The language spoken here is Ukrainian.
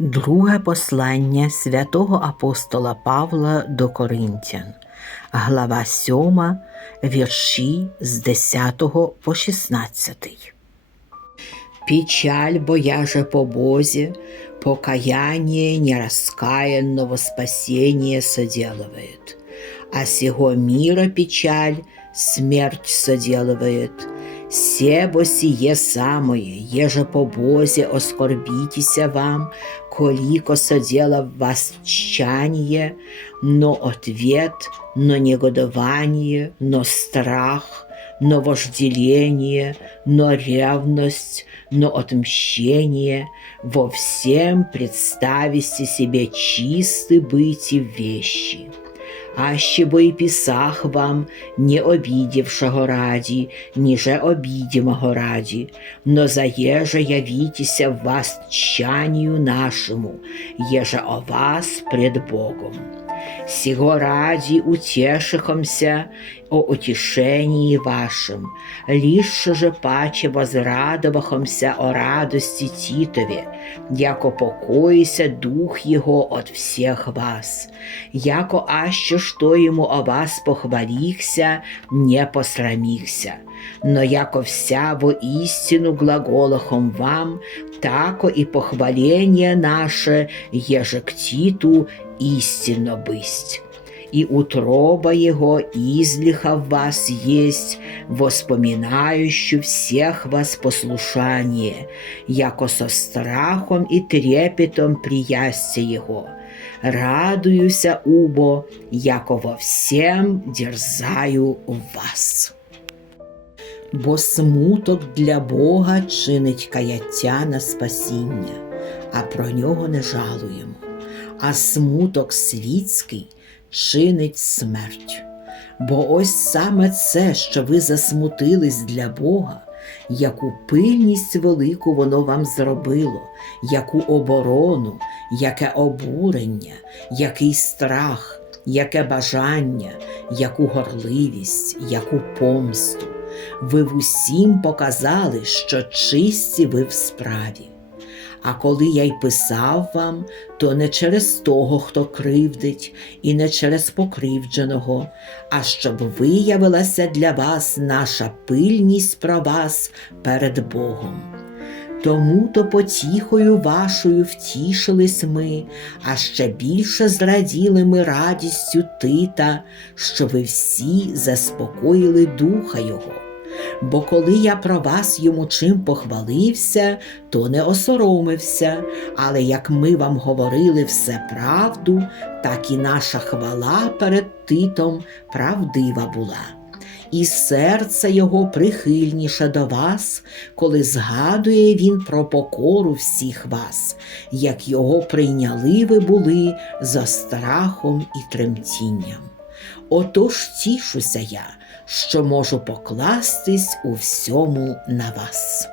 Друге послання святого апостола Павла до Коринтян, глава 7, вірші з 10 по 16. Печаль бояже по Бозе, покаяние нераскаянного спасения соделывает, а сего мира печаль смерть соделывает. Себо сие самое, еже по Бозе оскорбитеся вам, колико содела восчание, но ответ, но негодование, но страх, но вожделение, но ревность, но отмщение, во всем представите себе чисты быть и вещи. Аще бо і пісах вам, не обідівшого ради, ніже обідімого ради, но заєже явітіся в вас тщанію нашему, еже о вас пред Богом. Сего ради утешихомся о утешении вашем, лишь же паче возрадовахомся о радости Титове, яко покоися дух его от всех вас, яко аще что ему о вас похвалихся, не посрамихся, но яко вся во истину глаголахом вам, тако и похваление наше, еже к Титу истинно бысть. И утроба его излиха в вас есть, воспоминающую всех вас послушание, яко со страхом и трепетом приясться его. Радуюся, убо, яко во всем дерзаю вас. Бо смуток для Бога чинить каяття на спасіння, а про нього не жалуємо, а смуток світський чинить смерть. Бо ось саме це, що ви засмутились для Бога, яку пильність велику воно вам зробило, яку оборону, яке обурення, який страх, яке бажання, яку горливість, яку помсту. Ви в усім показали, що чисті ви в справі. А коли я й писав вам, то не через того, хто кривдить, і не через покривдженого, а щоб виявилася для вас наша пильність про вас перед Богом. Тому то потіхою вашою втішились ми, а ще більше зраділи ми радістю Тита, що ви всі заспокоїли духа Його. Бо коли я про вас йому чим похвалився, то не осоромився, але як ми вам говорили все правду, так і наша хвала перед Титом правдива була. І серце його прихильніше до вас, коли згадує він про покору всіх вас, як його прийняли ви були за страхом і тремтінням. Отож тішуся я, що можу покластись у всьому на вас.